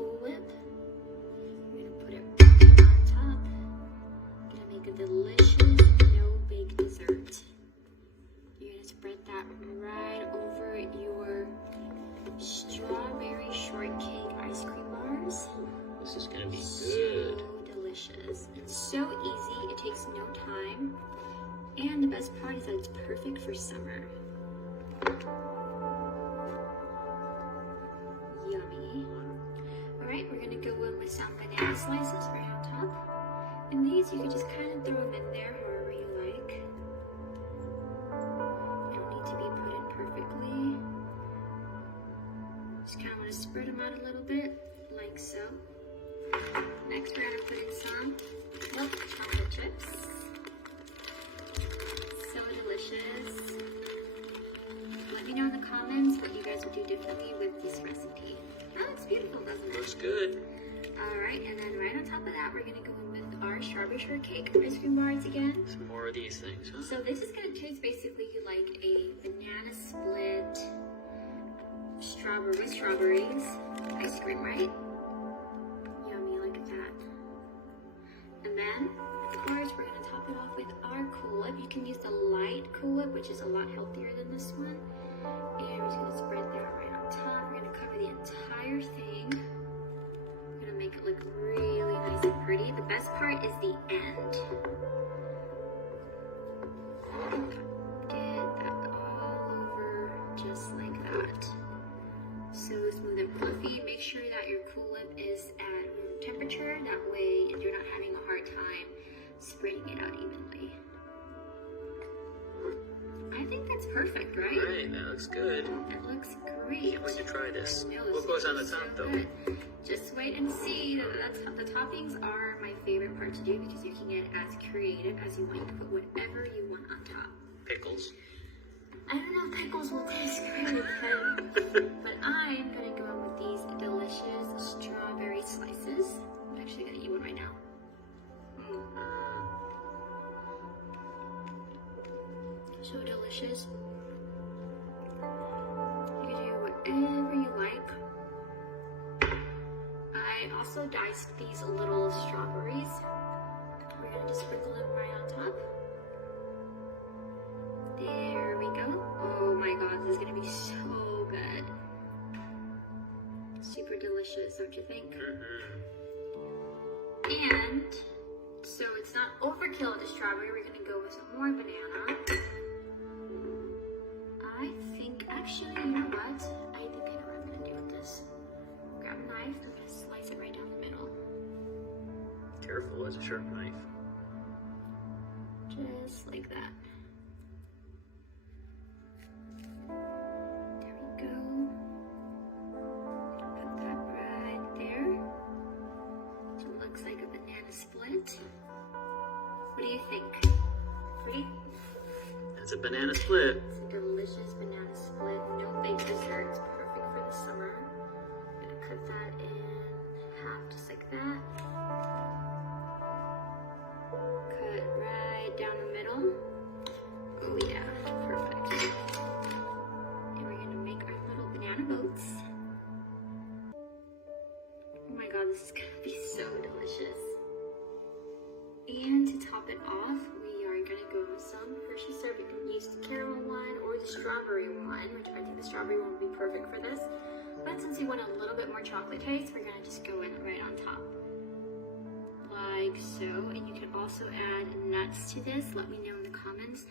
Cool Whip. We're gonna put it right on top. Gonna make a delicious no-bake dessert. You're gonna spread that right over your strawberry shortcake ice cream bars. This is gonna be good. So delicious. It's so easy. It takes no time. And the best part is that it's perfect for summer. Yummy. Alright, we're gonna go in with some banana slices right on top. And these, you can just kind of throw them in there however you like. They don't need to be put in perfectly. Just kind of want to spread them out a little bit, like so. Next, we're gonna put in some milk chocolate chips. So delicious. Let me know in the comments what you guys would do differently with this recipe. That looks beautiful, doesn't it? Looks good. Alright, and then right on top of that, we're gonna go in with our strawberry shortcake ice cream bars again. Some more of these things, huh? So this is gonna taste basically like a banana split strawberries ice cream, right? Yummy, look at that. And then, of course, we're gonna top it off with our Cool Whip. You can use the light Cool Whip, which is a lot healthier than this one. And we're just gonna spread that right on top. We're gonna cover the entire thing. We're gonna make it look really nice and pretty. The best part is the end. Get that all over just like that. So smooth and fluffy. Make sure that your Cool Whip is at room temperature. That way you're not having a hard time spreading it out evenly. I think that's perfect, right? Alright, that looks good. It looks great. Can't wait to try this. I know, What goes on the so top, though? good. Just wait and see. The toppings are my favorite part to do because you can get as creative as you want. You can put whatever you want on top. Pickles. I don't know if pickles will taste great, but I'm gonna go in with these delicious strawberry slices. I'm actually gonna eat one right now. So delicious. You can do whatever you like. I also diced these little strawberries. We're gonna just sprinkle them right on top. There we go. Oh my god, this is gonna be so good. Super delicious, don't you think? And so it's not overkill with the strawberry. We're gonna go with some more banana. I think, actually, you know what? I think I know what I'm gonna do with this. Grab a knife, I'm gonna slice it right down the middle. Careful, it's a sharp knife. Just like that. There we go. Put that right there. So it looks like a banana split. What do you think? Pretty? That's a banana split. It's a delicious banana split. No bake dessert. It's perfect for the summer. I'm gonna cut that in half just like that. Cut right down the middle. Oh yeah, perfect. And we're gonna make our little banana boats. Oh my god, this is gonna be so delicious. And to top it off, we are gonna go with some Hershey syrup. You can use the caramel one or the strawberry one, which I think the strawberry one would be perfect for this. But since we want a little bit more chocolate taste, we're gonna just go in right on top. Like so. And you can also add nuts to this. Let me know in the comments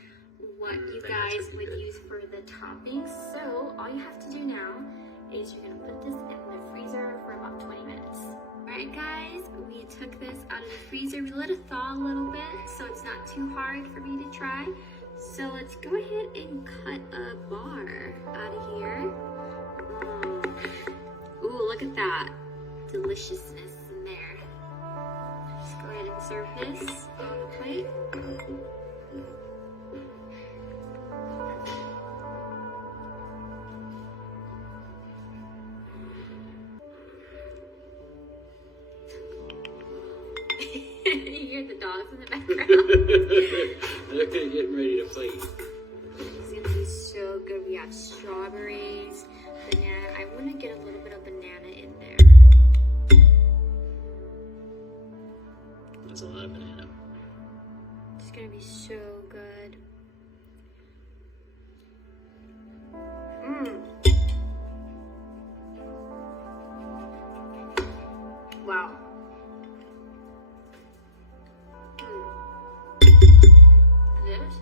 what you guys would use for the toppings. So all you have to do now is you're gonna put this in the freezer for about 20 minutes. Alright guys, we took this out of the freezer. We let it thaw a little bit so it's not too hard for me to try. So let's go ahead and cut a bar out of here. Ooh, look at that. Deliciousness in there. Just go ahead and serve this on the plate. You hear the dogs in the background. They're getting ready to fight. It's gonna be so good. We have strawberries, banana. I want to get a little bit of banana in there. be so good. Mmm. Wow. This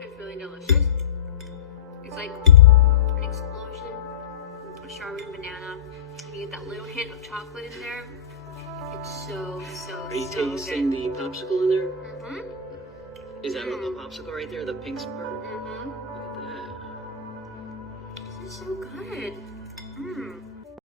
is really delicious. It's like an explosion of strawberry and banana. You get that little hint of chocolate in there. It's so Are you tasting good. the popsicle in there? Mm-hmm. Is that a popsicle right there, the pink part? Mm-hmm. Look at that. This is so good. Mmm.